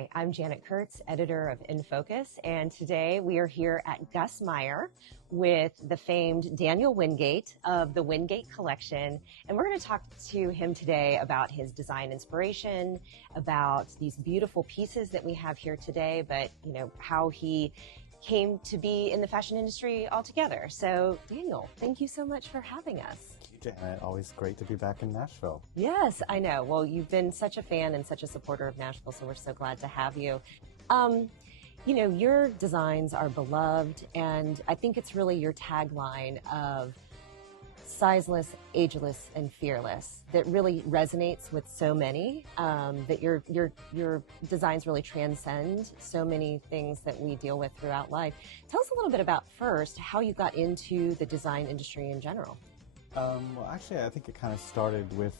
Hi, I'm Janet Kurtz, editor of nFOCUS, and today we are here at Gus Mayer with the famed Daniel Wingate of the Wingate Collection, and we're going to talk to him today about his design inspiration, about these beautiful pieces that we have here today, but how he came to be in the fashion industry altogether. So, Daniel, thank you so much for having us. Janet, always great to be back in Nashville. Yes, I know. Well, you've been such a fan and such a supporter of Nashville, so we're so glad to have you. Your designs are beloved, and I think it's really your tagline of sizeless, ageless, and fearless that really resonates with so many, that your designs really transcend so many things that we deal with throughout life. Tell us a little bit about, first, how you got into the design industry in general. Well, actually, I think it kind of started with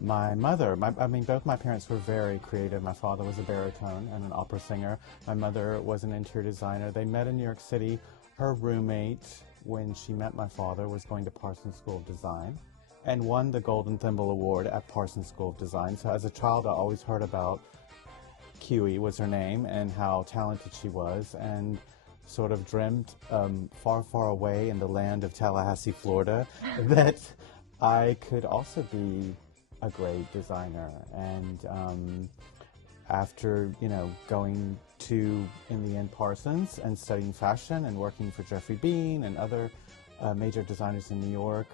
my mother. Both my parents were very creative. My father was a baritone and an opera singer. My mother was an interior designer. They met in New York City. Her roommate, when she met my father, was going to Parsons School of Design and won the Golden Thimble Award at Parsons School of Design. So as a child, I always heard about Kiwi was her name and how talented she was, and sort of dreamt far, far away in the land of Tallahassee, Florida, that I could also be a great designer. And after, going to, in the end, Parsons and studying fashion and working for Jeffrey Bean and other major designers in New York,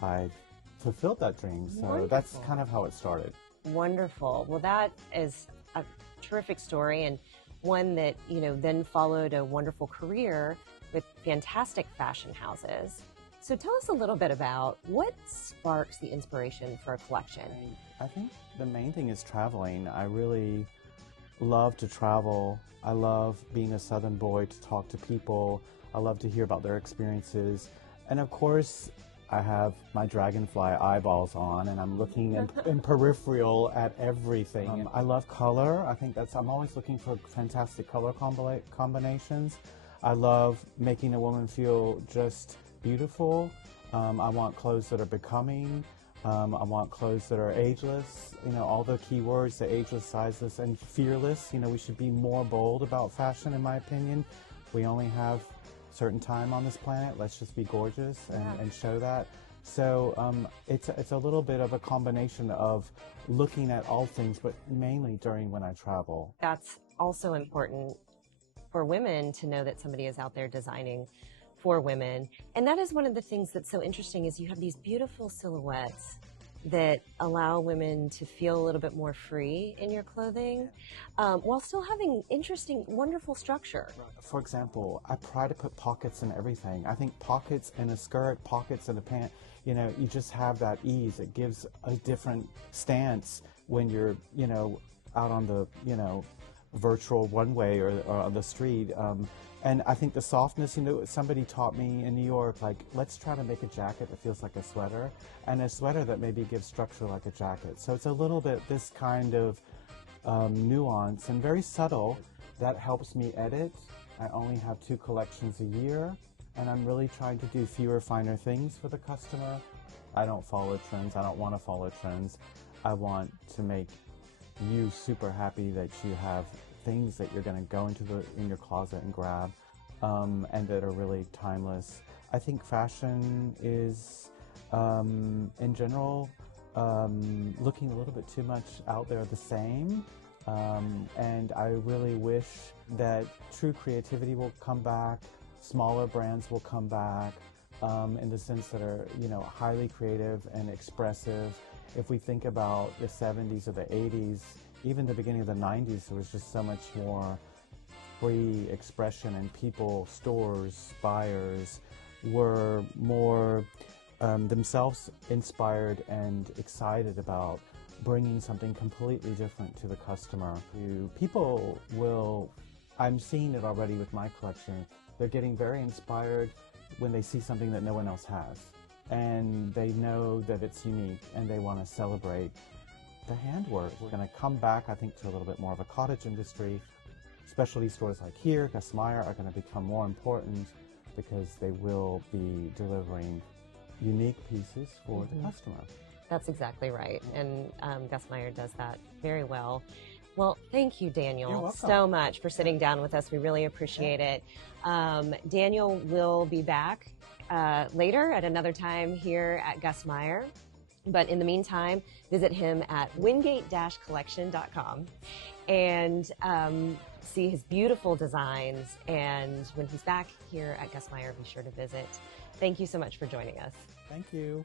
I fulfilled that dream. So Wonderful. That's kind of how it started. Wonderful. Well, that is a terrific story, and one that, then followed a wonderful career with fantastic fashion houses. So tell us a little bit about what sparks the inspiration for a collection. I think the main thing is traveling. I really love to travel. I love being a Southern boy, to talk to people. I love to hear about their experiences. And of course, I have my dragonfly eyeballs on, and I'm looking in peripheral at everything. I love color. I think I'm always looking for fantastic color combinations. I love making a woman feel just beautiful. I want clothes that are becoming. I want clothes that are ageless. All the key words, the ageless, sizeless, and fearless. We should be more bold about fashion, in my opinion. We only have certain time on this planet. Let's just be gorgeous and show that. So it's a little bit of a combination of looking at all things, but mainly during when I travel. That's also important for women to know that somebody is out there designing for women. And that is one of the things that's so interesting, is you have these beautiful silhouettes that allow women to feel a little bit more free in your clothing, while still having interesting, wonderful structure. For example, I try to put pockets in everything. I think pockets in a skirt, pockets in a pant, you just have that ease. It gives a different stance when you're, out on the, virtual runway or on the street. And I think the softness, somebody taught me in New York, like, let's try to make a jacket that feels like a sweater, and a sweater that maybe gives structure like a jacket. So it's a little bit this kind of nuance, and very subtle, that helps me edit. I only have 2 collections a year, and I'm really trying to do fewer, finer things for the customer. I don't follow trends. I don't want to follow trends. I want to make you super happy that you have things that you're going to go in your closet and grab, and that are really timeless. I think fashion is, in general, looking a little bit too much out there the same, and I really wish that true creativity will come back, smaller brands will come back, in the sense that are, highly creative and expressive. If we think about the 70s or the 80s, even the beginning of the 90s, there was just so much more free expression, and people, stores, buyers were more themselves inspired and excited about bringing something completely different to the customer. People will, I'm seeing it already with my collection, they're getting very inspired when they see something that no one else has. And they know that it's unique, and they want to celebrate the handwork. We're going to come back, I think, to a little bit more of a cottage industry. Specialty stores like here, Gus Mayer, are going to become more important because they will be delivering unique pieces for the customer. That's exactly right. And Gus Mayer does that very well. Well, thank you, You're Daniel, welcome. so much for sitting down with us. We really appreciate it. Daniel will be back later at another time here at Gus Mayer. But in the meantime, visit him at wingate-collection.com and see his beautiful designs. And when he's back here at Gus Mayer, be sure to visit. Thank you so much for joining us. Thank you.